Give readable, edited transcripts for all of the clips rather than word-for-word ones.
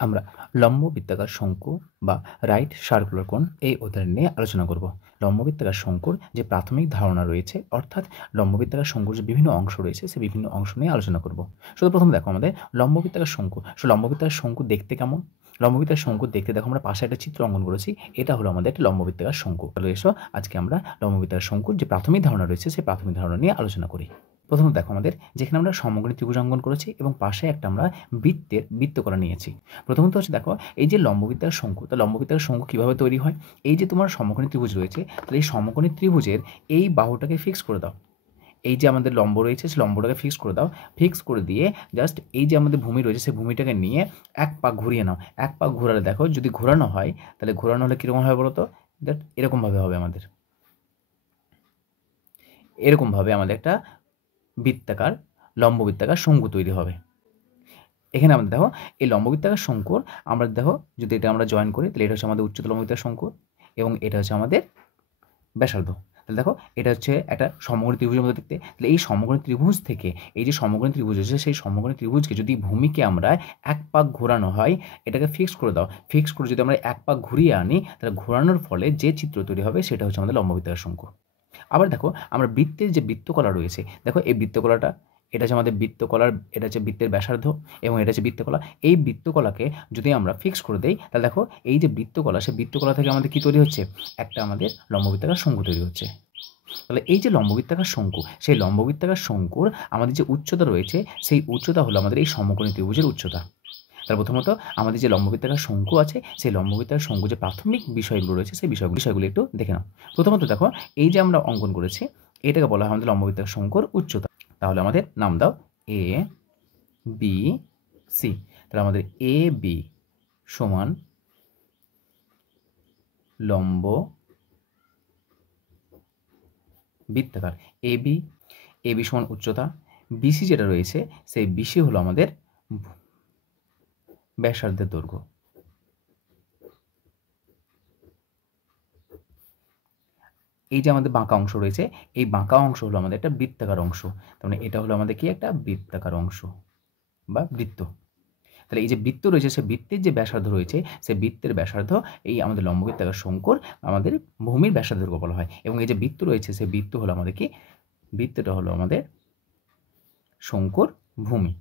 আমরা লম্ব বৃত্তাকার শঙ্কু বা রাইট সার্কুলার কোন এই অধ্যায় নিয়ে আলোচনা করব। লম্ব বৃত্তাকার শঙ্কুর যে প্রাথমিক ধারণা রয়েছে, অর্থাৎ লম্ব বৃত্তাকার শঙ্কুর যে বিভিন্ন অংশ রয়েছে, সেই বিভিন্ন অংশ নিয়ে আলোচনা করব। শুধু প্রথমে দেখো আমাদের লম্ব বৃত্তাকার শঙ্কু। লম্ব বৃত্তাকার শঙ্কু দেখতে কেমন? লম্ব বৃত্তাকার শঙ্কু দেখতে দেখো আমরা পাশে একটা চিত্র অঙ্কন করেছি, এটা হলো আমাদের একটা লম্ব বৃত্তাকার শঙ্কু। তাহলে এসো আজকে আমরা লম্ব বৃত্তাকার শঙ্কুর যে প্রাথমিক ধারণা রয়েছে, সেই প্রাথমিক ধারণা নিয়ে আলোচনা করি। প্রথমে দেখো আমাদের যেখানে আমরা সমকোণী ত্রিভুজ অঙ্কন করেছি এবং পাশে একটা আমরা বৃত্তকলা নিয়েছি। প্রথমত হচ্ছে দেখো এই যে লম্ববৃত্তাকার শঙ্কু, তা লম্ববৃত্তাকার শঙ্কু কীভাবে তৈরি হয়? এই যে তোমার সমকোণী ত্রিভুজ রয়েছে, তাহলে এই সমকোণী ত্রিভুজের এই বাহুটাকে ফিক্স করে দাও। এই যে আমাদের লম্ব রয়েছে, সেই লম্বটাকে ফিক্স করে দাও। ফিক্স করে দিয়ে জাস্ট এই যে আমাদের ভূমি রয়েছে, সেই ভূমিটাকে নিয়ে এক পাক ঘুরিয়ে নাও। এক পাক ঘোরালে দেখো যদি ঘোরানো হয়, তাহলে ঘোরানো হলে কীরকম হবে বলো তো? দ্যাট এরকমভাবে হবে আমাদের, এরকমভাবে আমাদের একটা বৃত্তাকার লম্ব বৃত্তাকার শঙ্কু তৈরি হবে। এখানে আমাদের দেখো এই লম্ব বৃত্তাকার শঙ্কুর আমরা দেখো যদি এটা আমরা জয়েন করি, তাহলে এটা হচ্ছে আমাদের উচ্চতর লম্ব বৃত্তাকার শঙ্কু এবং এটা হচ্ছে আমাদের ব্যাসার্ধ। তাহলে দেখো এটা হচ্ছে একটা সমকোণী ত্রিভুজের মধ্যে দেখতে। তাহলে এই সমকোণী ত্রিভুজ থেকে এই যে সমকোণী ত্রিভুজ আছে, সেই সমকোণী ত্রিভুজকে যদি ভূমিকে আমরা এক পাক ঘোরানো হয়, এটাকে ফিক্স করে দাও। ফিক্স করে যদি আমরা এক পাক ঘুরিয়ে আনি, তাহলে ঘোরানোর ফলে যে চিত্র তৈরি হবে সেটা হচ্ছে আমাদের লম্ব বৃত্তাকার শঙ্কু। আবার দেখো আমরা বৃত্তের যে বৃত্তকলা রয়েছে, দেখো এই বৃত্তকলাটা, এটা হচ্ছে আমাদের বৃত্তকলার, এটা হচ্ছে বৃত্তের ব্যাসার্ধ এবং এটা হচ্ছে বৃত্তকলা। এই বৃত্তকলাকে যদি আমরা ফিক্স করে দেই, তাহলে দেখো এই যে বৃত্তকলা, সেই বৃত্তকলা থেকে আমাদের কী তৈরি হচ্ছে? একটা আমাদের লম্ববৃত্তাকার শঙ্কু তৈরি হচ্ছে। তাহলে এই যে লম্ববৃত্তাকার শঙ্কু, সেই লম্ববৃত্তাকার শঙ্কুর আমাদের যে উচ্চতা রয়েছে, সেই উচ্চতা হলো আমাদের এই সমকোণী ত্রিভুজের উচ্চতা। তাহলে প্রথমত আমাদের যে লম্ববৃত্তাকার শঙ্কু আছে, সেই লম্ববৃত্তাকার শঙ্কু যে প্রাথমিক বিষয়গুলো রয়েছে, সেই বিষয়গুলো একটু দেখে নাও। প্রথমত দেখো এই যে আমরা অঙ্কন করেছি, এটাকে বলা হয় আমাদের লম্ববৃত্তাকার শঙ্কুর উচ্চতা। তাহলে আমাদের নাম দাও এ বি সি। তাহলে আমাদের এ বি সমান লম্ব বৃত্তাকার এ বি সমান উচ্চতা, বিসি যেটা রয়েছে, সেই বিসি হলো আমাদের ব্যাসার্ধের দৈর্ঘ্য। এই যে আমাদের বাঁকা অংশ রয়েছে, এই বাঁকা অংশ হলো আমাদের একটা বৃত্তাকার অংশ। তার মানে এটা হলো আমাদের কি একটা বৃত্তাকার অংশ বা বৃত্ত। তাহলে এই যে বৃত্ত রয়েছে, সে বৃত্তের যে ব্যাসার্ধ রয়েছে, সে বৃত্তের ব্যাসার্ধ এই আমাদের লম্ব বৃত্তাকার শঙ্কুর আমাদের ভূমির ব্যাসার্ধ বলা হয়। এবং এই যে বৃত্ত রয়েছে, সে বৃত্ত হলো আমাদের কি? বৃত্তটা হলো আমাদের শঙ্কুর ভূমি।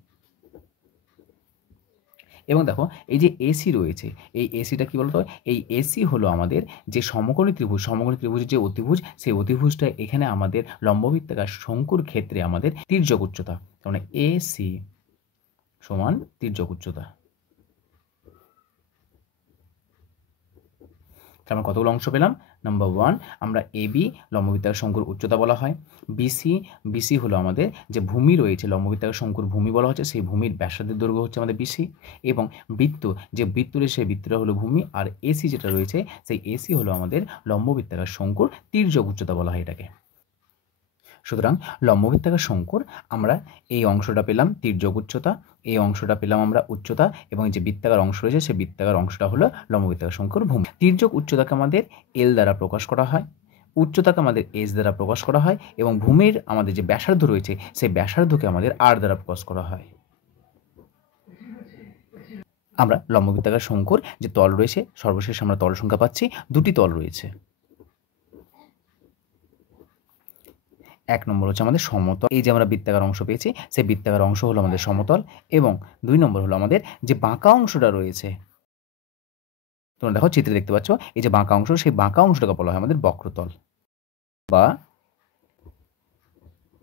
এবং দেখো এই যে এসি রয়েছে, এই এসিটা কী বলতো? এই এসি হলো আমাদের যে সমকোণী ত্রিভুজের যে অতিভুজ, সেই অতিভুজটা এখানে আমাদের লম্ববৃত্তাকার শঙ্কুর ক্ষেত্রে আমাদের তির্যক উচ্চতা। তার মানে এসি সমান তির্যক উচ্চতা। আমরা কতগুলো অংশ পেলাম? নাম্বার 1, আমরা এবি লম্ববৃত্তাকার শঙ্কুর উচ্চতা বলা হয়। বিসি হলো আমাদের যে ভূমি রয়েছে, লম্ববৃত্তাকার শঙ্কুর ভূমি বলা হচ্ছে, সেই ভূমির ব্যাসার্ধের দৈর্ঘ্য হচ্ছে আমাদের বিসি। এবং যে বৃত্ত রয়েছে, সেই বৃত্তটা হলো ভূমি। আর এসি যেটা রয়েছে, সেই এসি হলো আমাদের লম্ববৃত্তাকার শঙ্কুর তির্যক উচ্চতা বলা হয় এটাকে। সুতরাং লম্ববৃত্তাকার শঙ্কুর আমরা এই অংশটা পেলাম তির্যক উচ্চতা, এই অংশটা পেলাম আমরা উচ্চতা, এবং যে বৃত্তাকার অংশ রয়েছে, সেই বৃত্তাকার অংশটা হলো লম্ববৃত্তাকার শঙ্কুর ভূমি। তির্যক উচ্চতাকে আমাদের এল দ্বারা প্রকাশ করা হয়, উচ্চতাকে আমাদের এস দ্বারা প্রকাশ করা হয়, এবং ভূমির আমাদের যে ব্যাসার্ধ রয়েছে, সেই ব্যাসার্ধকে আমাদের আর দ্বারা প্রকাশ করা হয়। আমরা লম্ববৃত্তাকার শঙ্কুর যে তল রয়েছে, সর্বশেষ আমরা তল সংখ্যা পাচ্ছি, দুটি তল রয়েছে। এক নম্বর হচ্ছে আমাদের সমতল, এই যে আমরা বৃত্তাকার অংশ পেয়েছি, সেই বৃত্তাকার অংশ হলো আমাদের সমতল। এবং 2 নম্বর হলো আমাদের যে বাঁকা অংশটা রয়েছে, তোমরা দেখো চিত্রে দেখতে পাচ্ছ, এই যে বাঁকা অংশ, সেই বাঁকা অংশটাকে বলা হয় আমাদের বক্রতল। বা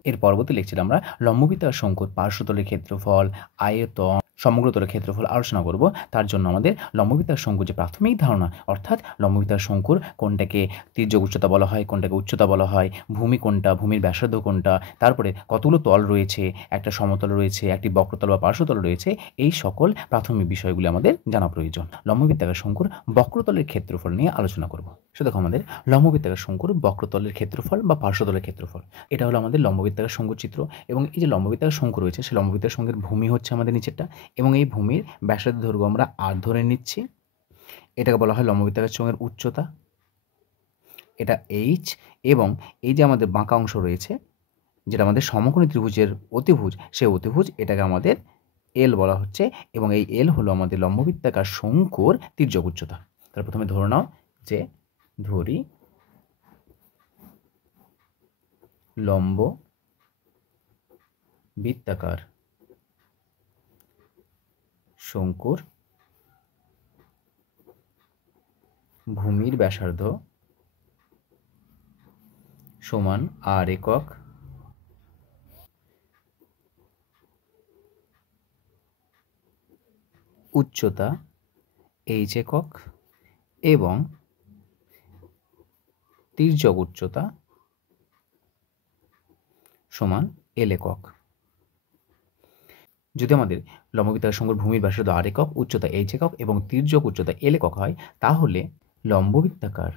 এর পরবর্তী লেকচারে আমরা লম্ববৃত্তাকার শঙ্কুর পার্শ্বতলের ক্ষেত্রফল, আয়তন, সমগ্রতলের ক্ষেত্রফল আলোচনা করব। তার জন্য আমাদের লম্ববৃত্তাকার শঙ্কুর যে প্রাথমিক ধারণা, অর্থাৎ লম্ববৃত্তাকার শঙ্কুর কোনটাকে তির্যক উচ্চতা বলা হয়, কোনটাকে উচ্চতা বলা হয়, ভূমি কোনটা, ভূমির ব্যাসার্ধ কোনটা, তারপরে কতগুলো তল রয়েছে, একটা সমতল রয়েছে, একটি বক্রতল বা পার্শ্বতল রয়েছে, এই সকল প্রাথমিক বিষয়গুলি আমাদের জানা প্রয়োজন। লম্ববৃত্তাকার শঙ্কুর বক্রতলের ক্ষেত্রফল নিয়ে আলোচনা করব। সেটা দেখো আমাদের লম্ববৃত্তাকার শঙ্কুর বক্রতলের ক্ষেত্রফল বা পার্শ্বতলের ক্ষেত্রফল, এটা হলো আমাদের লম্ববৃত্তাকার শঙ্কুর চিত্র। এবং এই যে লম্ববৃত্তাকার শঙ্কু রয়েছে, সেই লম্ববৃত্তাকার শঙ্কুর ভূমি হচ্ছে আমাদের নিচেরটা, এবং এই ভূমির ব্যাসার্ধ দৈর্ঘ্য আমরা আর ধরে নিচ্ছি। এটাকে বলা হয় লম্ববৃত্তাকার শঙ্কুর উচ্চতা, এটা এইচ। এবং এই যে আমাদের বাঁকা অংশ রয়েছে, যেটা আমাদের সমকোণী ত্রিভুজের অতিভুজ, সেই অতিভুজ, এটাকে আমাদের এল বলা হচ্ছে, এবং এই এল হলো আমাদের লম্ববৃত্তাকার শঙ্কুর তির্যক উচ্চতা। তাহলে প্রথমে ধরে নাও যে ধরি লম্ব বৃত্তাকার শঙ্কুর ভূমির ব্যাসার্ধ সমান r একক, উচ্চতা h একক এবং তির্যক উচ্চতা সমান l একক। যদি আমাদের লম্ববৃত্তাকার শঙ্কুর ভূমির ব্যাসার্ধ r একক, উচ্চতা h একক এবং তির্যক উচ্চতা l একক হয়, তাহলে লম্ববৃত্তাকার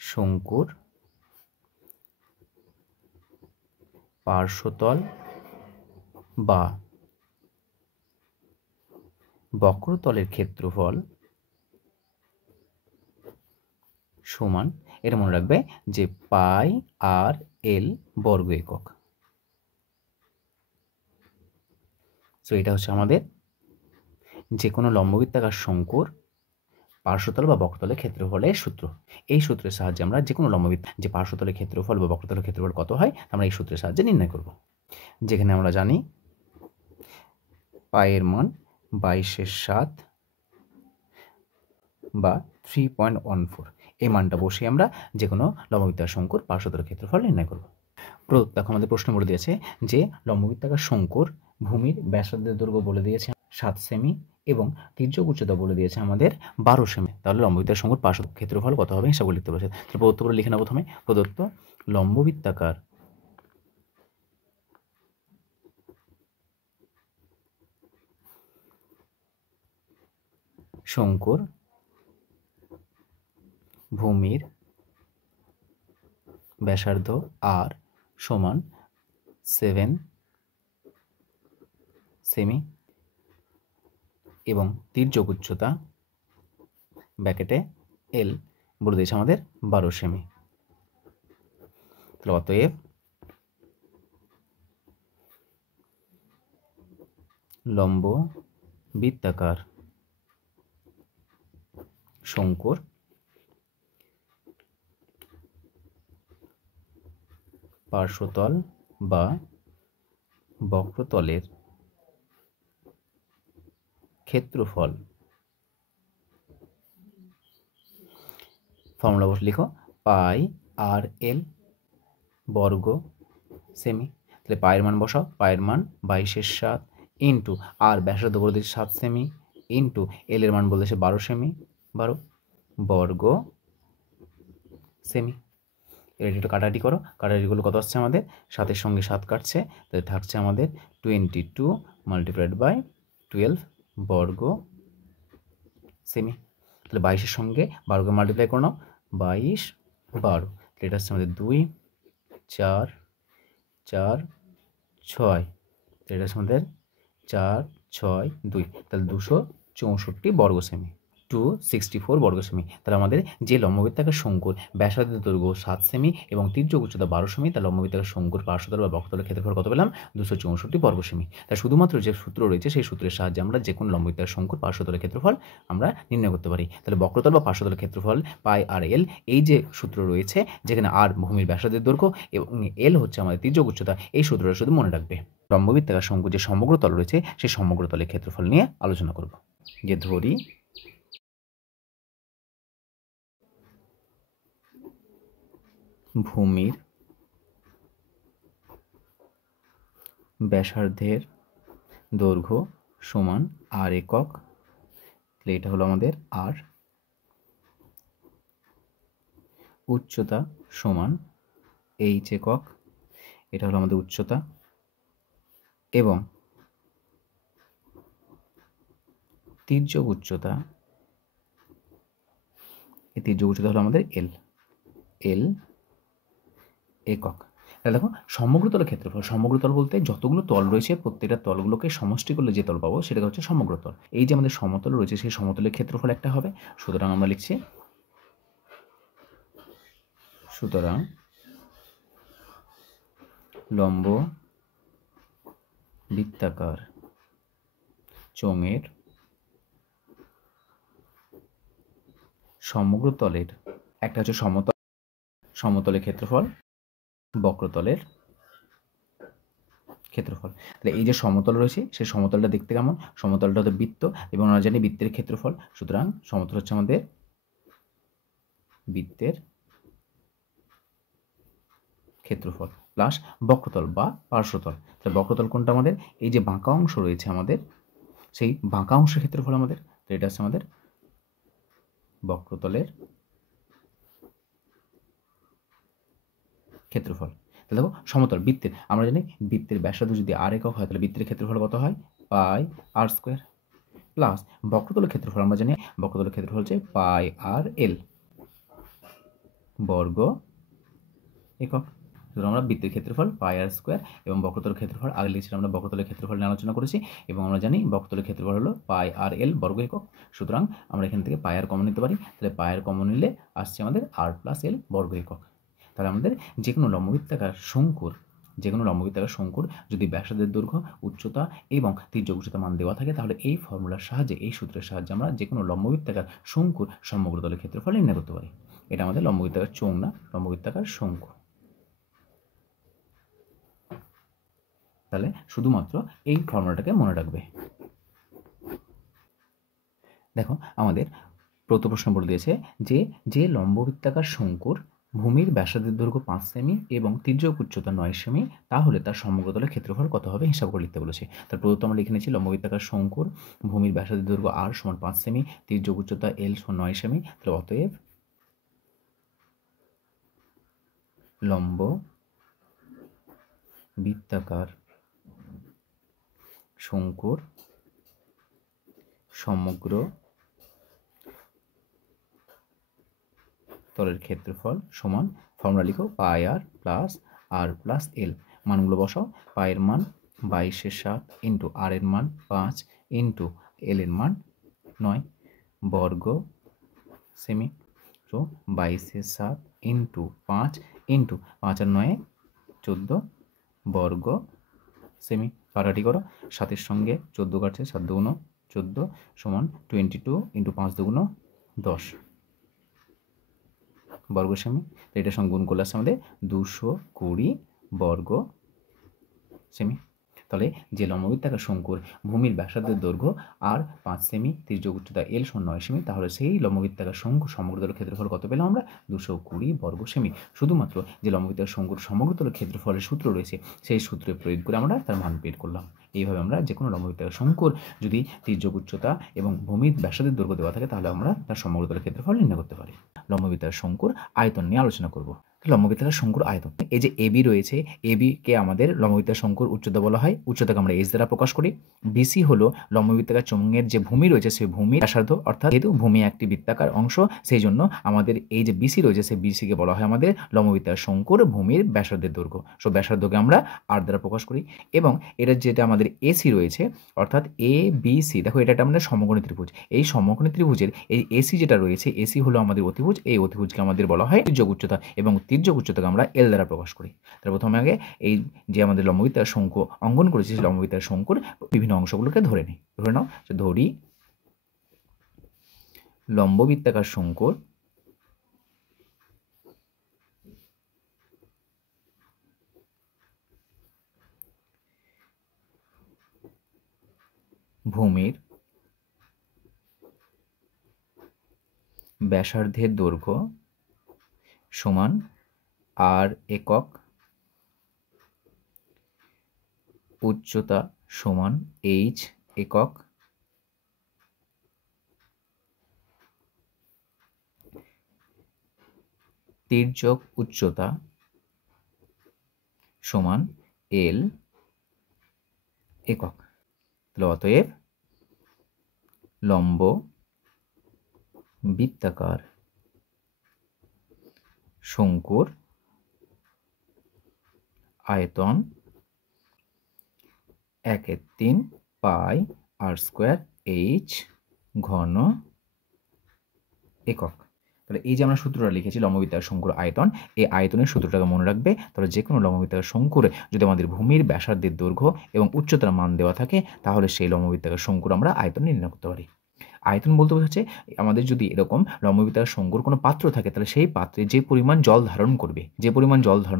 শঙ্কুর পার্শ্বতল বা বক্রতলের ক্ষেত্রফল সমান, এটা মনে রাখবে যে পাই আর এল বর্গ একক। সো এটা হচ্ছে আমাদের যে কোনো লম্ববৃত্তাকার শঙ্কুর পার্শ্বতল বা বক্রতলের ক্ষেত্রফলের সূত্র। এই সূত্রের সাহায্যে আমরা যে কোনো লম্ববৃত্ত যে পার্শ্বতলের ক্ষেত্রফল বা বক্রতলের ক্ষেত্রফল কত হয় আমরা এই সূত্রের সাহায্যে নির্ণয় করব। যেখানে আমরা জানি পায়ের মান 22/7 বা 3.14, এই মানটা বসে আমরা যে কোনো লম্ববৃত্তাকার শঙ্কুর পার্শ্বতলের ক্ষেত্রফল নির্ণয় করব। দেখো আমাদের প্রশ্ন বলে দিয়েছে যে লম্ববৃত্তাকার শঙ্কুর ভূমির ব্যাসার্ধের দৈর্ঘ্য বলে দিয়েছে 7 সেমি এবং তির্যক উচ্চতা বলে দিয়েছে আমাদের 12 সেমি। তাহলে লম্ববৃত্তাকার শঙ্কুর পার্শ্ব ক্ষেত্রফল কত হবে হিসাব লিখতে পারছে। তাহলে প্রদত্তগুলো লিখে নাও। প্রথমে প্রদত্ত লম্ববৃত্তাকার শঙ্কুর ভূমির ব্যাসার্ধ r সমান 7 সেমি এবং তির্যক উচ্চতা ব্র্যাকেটে l বলে দিয়েছে আমাদের 12 সেমি। তাহলে অতএব লম্ব বৃত্তাকার শঙ্কুর পার্শ্বতল বা বক্রতলের ক্ষেত্রফল, ফর্মুলা বসে লিখো পাই আর এল বর্গ সেমি। তাহলে পায়ের মান বসাও, পায়ের মান 22/7 ইন্টু আর ব্যাসার্ধ বলে দিয়েছে 7 সেমি ইন্টু এল এর মান বলেছে 12 সেমি, 12 বর্গ সেমি। এর একটু কাটাকাটি করো, কাটাকাটিগুলো কত আসছে আমাদের 7-এর সঙ্গে 7 কাটছে, তাহলে থাকছে আমাদের 22 মাল্টিপ্লাইড বাই 12 বর্গ সেমি। তাহলে 22-এর সঙ্গে 12কে মাল্টিপ্লাই করে নাও, 22 12, এটা হচ্ছে আমাদের 2 4 4 6, এটা হচ্ছে আমাদের 4 6 2, তাহলে 264 বর্গ সেমি, 264 বর্গ সেমি। তাহলে আমাদের যে লম্ববৃত্তাকার শঙ্কুর ব্যাসার্ধের দৈর্ঘ্য 7 সেমি এবং তির্যক উচ্চতা 12 সেমি, তাহলে লম্ববৃত্তাকার শঙ্কুর পার্শ্বতল বা বক্রতলের ক্ষেত্রফল কত পেলাম 264 বর্গ সেমি। তাই শুধুমাত্র যে সূত্র রয়েছে সেই সূত্রের সাহায্যে আমরা যে কোনো লম্ববৃত্তাকার শঙ্কুর পার্শ্বতলের ক্ষেত্রফল আমরা নির্ণয় করতে পারি। তাহলে বক্রতল বা পার্শ্বতলের ক্ষেত্রফল পাই আর এল, এই যে সূত্র রয়েছে যেখানে আর ভূমির ব্যাসার্ধের দৈর্ঘ্য এবং এল হচ্ছে আমাদের তির্যক উচ্চতা, এই সূত্রটা শুধু মনে রাখবে। লম্ববৃত্তাকার শঙ্কুর যে সমগ্র তল রয়েছে সেই সমগ্র তলের ক্ষেত্রফল নিয়ে আলোচনা করব। যে ধরি ভূমির ব্যাসার্ধের দৈর্ঘ্য সমান r একক, তাহলে এটা হলো আমাদের r, উচ্চতা সমান h একক, এটা হলো আমাদের উচ্চতা, এবং তির্যক উচ্চতা, এই তির্যক উচ্চতা হলো আমাদের l একক। তাহলে দেখো সমগ্র তলের ক্ষেত্রফল, সমগ্র তল বলতে যতগুলো তল রয়েছে প্রত্যেকটা তলগুলোকে সমষ্টি করলে যে তল পাবো সেটাকে হচ্ছে সমগ্র তল। এই যে আমাদের সমতল রয়েছে সেই সমতলের ক্ষেত্রফল একটা হবে। সুতরাং আমরা লিখছি লম্ব বৃত্তাকার চোঙের সমগ্র তলের, একটা হচ্ছে সমতলের ক্ষেত্রফল, বক্রতলের ক্ষেত্রফল। তাহলে এই যে সমতল রয়েছে সেই সমতলটা দেখতে কেমন? সমতলটা হচ্ছে বৃত্ত এবং আমরা জানি বৃত্তের ক্ষেত্রফল, সুতরাং সমতল হচ্ছে আমাদের বৃত্তের ক্ষেত্রফল প্লাস বক্রতল বা পার্শ্বতল। তাহলে বক্রতল কোনটা আমাদের? এই যে বাঁকা অংশ রয়েছে আমাদের, সেই বাঁকা অংশের ক্ষেত্রফল আমাদের। তো এটা হচ্ছে আমাদের বক্রতলের ক্ষেত্রফল। তাহলে দেখো সমতল বৃত্তের, আমরা জানি বৃত্তের ব্যাসার্ধ যদি আর একক হয় তাহলে বৃত্তের ক্ষেত্রফল কত হয়? পাই আর স্কোয়ার। প্লাস বক্রতলের ক্ষেত্রফল আমরা জানি, বক্রতলের ক্ষেত্রফল হচ্ছে পাই আর এল বর্গ একক। সুতরাং আমরা বৃত্তের ক্ষেত্রফল পাই আর স্কোয়ার এবং বক্রতলের ক্ষেত্রফল আগে লিখেছিলাম, আমরা বক্রতলের ক্ষেত্রফল নিয়ে আলোচনা করেছি এবং আমরা জানি বক্রতলের ক্ষেত্রফল হলো পাই আর এল বর্গ একক। সুতরাং আমরা এখান থেকে পাই আর কমন নিতে পারি, তাহলে পাই আর কমন নিলে আসছে আমাদের আর প্লাস এল বর্গ একক। তাহলে আমাদের যে কোনো লম্ববৃত্তাকার শঙ্কুর যদি ব্যাসার্ধের দৈর্ঘ্য, উচ্চতা এবং তির্যক উচ্চতা মান দেওয়া থাকে তাহলে এই ফর্মুলার সাহায্যে, এই সূত্রের সাহায্যে আমরা যে কোনো লম্ববৃত্তাকার শঙ্কুর সমগ্র তলের ক্ষেত্রফল নির্ণয় করতে পারি। এটা আমাদের লম্ববৃত্তাকার চোঙ না, লম্ববৃত্তাকার শঙ্কু। তাহলে শুধুমাত্র এই ফর্মুলাটাকে মনে রাখবে। দেখো আমাদের প্রথম প্রশ্ন বলে দিয়েছে যে লম্ববৃত্তাকার শঙ্কুর ভূমির ব্যাসার্ধের দৈর্ঘ্য 5 সেমি এবং তির্যক উচ্চতা 9 সেমি, তাহলে তার সমগ্র তলের ক্ষেত্রফল কত হবে হিসাব করে লিখতে বলেছে। তার প্রদত্ত আমরা লিখে নিয়েছি লম্ববৃত্তাকার শঙ্কুর ভূমির ব্যাসার্ধের দৈর্ঘ্য আর সমান 5 সেমি, তির্যক উচ্চতা এল সমান 9 সেমি। তাহলে অতএব লম্ব বৃত্তাকার শঙ্কুর সমগ্র তলের ক্ষেত্রফল সমান, ফর্মুলা লিখো পাই আর প্লাস এল। মানগুলো বসাও, পায়ের মান 22/7 ইন্টু আর এর মান 5 ইন্টু এল এর মান 9 বর্গ সেমি। তো 22/7 ইন্টু 5 ইন্টু 5 আর 9 14 বর্গ সেমি। কাটাকাটি করো, 7-এর সঙ্গে 14 কাটছে, 7 2 14 সমান 22 ইন্টু 5 2 10 বর্গ সেমি। তো এটার সঙ্গে গুণ করলে আসছে আমাদের 220 বর্গ সেমি। তাহলে যে লম্ববৃত্তাকার শঙ্কুর ভূমির ব্যাসার্ধের দৈর্ঘ্য আর 5 সেমি, তির্যক উচ্চতা এল সমান 9 সেমি, তাহলে সেই লম্ববৃত্তাকার শঙ্কু সমগ্র তলের ক্ষেত্রফল কত পেলাম আমরা? 220 বর্গ সেমি। শুধুমাত্র যে লম্ববৃত্তাকার শঙ্কুর সমগ্র তলের ক্ষেত্রফলের সূত্র রয়েছে সেই সূত্রে প্রয়োগ করে আমরা তার মান বের করলাম। এইভাবে আমরা যে কোনো লম্ববৃত্তাকার শঙ্কুর যদি তির্যক উচ্চতা এবং ভূমির ব্যাসার্ধের দৈর্ঘ্য দেওয়া থাকে তাহলে আমরা তার সমগ্র তলের ক্ষেত্রফল নির্ণয় করতে পারি। লম্ববৃত্তাকার শঙ্কুর আয়তন নিয়ে আলোচনা করব। লম্ববৃত্তাকার শঙ্কুর আয়তন, এই যে এবি রয়েছে, এবি কে আমাদের লম্ববৃত্তাকার শঙ্কুর উচ্চতা বলা হয়, উচ্চতাকে আমরা এইচ দ্বারা প্রকাশ করি। বিসি হলো লম্ববৃত্তাকার চোঙের যে ভূমি রয়েছে সেই ভূমির ব্যাসার্ধ, অর্থাৎ যেহেতু ভূমি একটি বৃত্তাকার অংশ সেই জন্য আমাদের এই যে বিসি রয়েছে সেই বিসিকে বলা হয় আমাদের লম্ববৃত্তাকার শঙ্কুর ভূমির ব্যাসার্ধের দৈর্ঘ্য। সো ব্যাসার্ধকে আমরা আর দ্বারা প্রকাশ করি। এবং এটা যেটা আমাদের এসি রয়েছে অর্থাৎ এ বি সি, দেখো এটা একটা আমাদের সমকোণী ত্রিভুজ, এই সমকোণী ত্রিভুজের এই এসি যেটা রয়েছে, এসি হলো আমাদের অতিভুজ, এই অতিভুজকে আমাদের বলা হয় তির্যক উচ্চতা এবং তির্যক উচ্চতাকে আমরা এল দ্বারা প্রকাশ করি। তাহলে প্রথমে আগে এই যে আমাদের লম্ববৃত্তাকার শঙ্কু অঙ্কন করেছি সেই লম্ববৃত্তাকার শঙ্কুর বিভিন্ন অংশগুলোকে ধরে নিই। ধরে নাও, ধরি লম্ববৃত্তাকার শঙ্কুর ভূমির ব্যাসার্ধের দৈর্ঘ্য সমান আর একক, উচ্চতা সমান এইচ একক, তির্যক উচ্চতা সমান এল একক। তাহলে অতএব লম্ব বৃত্তাকার শঙ্কুর আয়তন 1/3 পাই আর স্কোয়ার এইচ ঘন একক। তাহলে এই যে আমরা সূত্রটা লিখেছি লম্ববৃত্তাকার শঙ্কুর আয়তন, এই আয়তনের সূত্রটাকে মনে রাখবে। তাহলে যে কোনো লম্ববৃত্তাকার শঙ্কুর যদি আমাদের ভূমির ব্যাসার্ধের দৈর্ঘ্য এবং উচ্চতার মান দেওয়া থাকে, তাহলে সেই লম্ববৃত্তাকার শঙ্কুর আমরা আয়তন নির্ণয় করতে পারি। আয়তন বলতে বোঝাচ্ছে আমাদের যদি এরকম লম্ববৃত্তাকার শঙ্কুর কোনো পাত্র থাকে, তাহলে সেই পাত্রে যে পরিমাণ জল ধারণ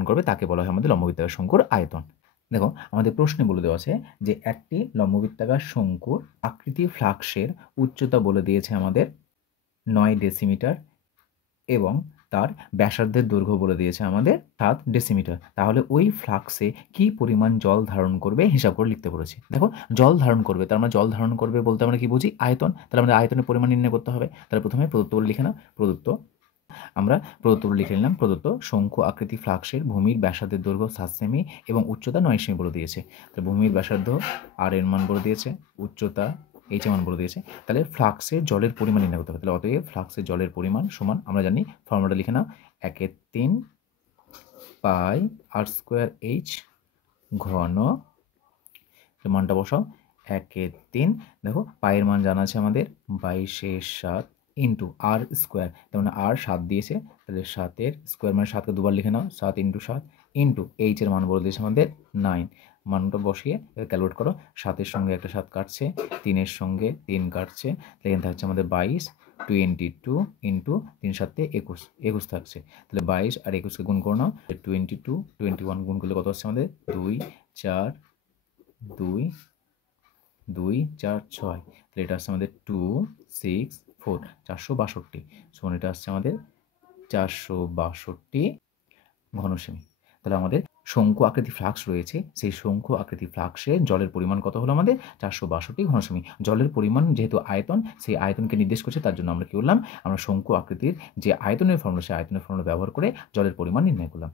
করবে তাকে বলা হয় আমাদের লম্ববৃত্তাকার শঙ্কুর আয়তন। দেখো আমাদের প্রশ্নে বলে দেওয়া আছে যে একটি লম্ববৃত্তাকার শঙ্কুর আকৃতি ফ্লাক্সের উচ্চতা বলে দিয়েছে আমাদের 9 ডেসিমিটার এবং তার ব্যাসার্ধের দৈর্ঘ্য বলে দিয়েছে আমাদের 7 ডেসিমিটার। তাহলে ওই ফ্লাক্সে কি পরিমাণ জল ধারণ করবে হিসাব করে লিখতে বলেছি। দেখো জল ধারণ করবে, তার মানে জল ধারণ করবে বলতে আমরা কি বুঝি? আয়তন। তাহলে আমাদের আয়তনের পরিমাণ নির্ণয় করতে হবে। তাহলে প্রথমে প্রদত্তগুলো লিখে নাও। প্রদত্তগুলো লিখে নিলাম। প্রদত্ত শঙ্কু আকৃতি ফ্লাক্সের ভূমির ব্যাসার্ধের দৈর্ঘ্য 7 সেমি এবং উচ্চতা 9 সেমি বলে দিয়েছে। তাহলে ভূমির ব্যাসার্ধ আর এর মান বলে দিয়েছে, উচ্চতা এইচ এর মান বলে দিয়েছে। তাহলে ফ্লাক্সে জলের পরিমাণ নির্ণয় করতে হবে। তাহলে অতএব ফ্লাক্সে জলের পরিমাণ সমান আমরা জানি, ফর্মুলাটা লিখে নাও, 1/3 পাই আর স্কোয়ার এইচ ঘন, মানটা বসাও 1/3। দেখো পায়ের মান জানা আছে আমাদের 22/7 ইন্টু আর স্কোয়ার, তার মানে আর 7 দিয়েছে, তাহলে 7-এর স্কোয়ার মানে 7কে দুবার লিখে নাও, 7 × 7 ইন্টু এইচ এর মান বলে দিয়েছে আমাদের 9। মানটা বসিয়ে ক্যালকুলেট করো। 7-এর সঙ্গে একটা 7 কাটছে, 3-এর সঙ্গে 3 কাটছে, এখানে থাকছে আমাদের 22, 22 ইন্টু 3 7 21, 21 থাকছে। তাহলে 22 আর 21কে গুণ করে নাও, 22 21 গুণ করলে কত আসছে আমাদের 2 4 2 2 4 6। তাহলে এটা আসছে আমাদের 2 6 4 462। সমান এটা আসছে আমাদের 462 ঘনসেমি। তাহলে আমাদের শঙ্কু আকৃতি ফ্লাক্স রয়েছে, সেই শঙ্কু আকৃতি ফ্লাক্সে জলের পরিমাণ কত হলো আমাদের 462 ঘনসেমি। জলের পরিমাণ যেহেতু আয়তন, সেই আয়তনকে নির্দেশ করছে, তার জন্য আমরা কি করলাম, আমরা শঙ্কু আকৃতির যে আয়তনের ফর্মুলা, সেই আয়তনের ফর্মুলা ব্যবহার করে জলের পরিমাণ নির্ণয় করলাম।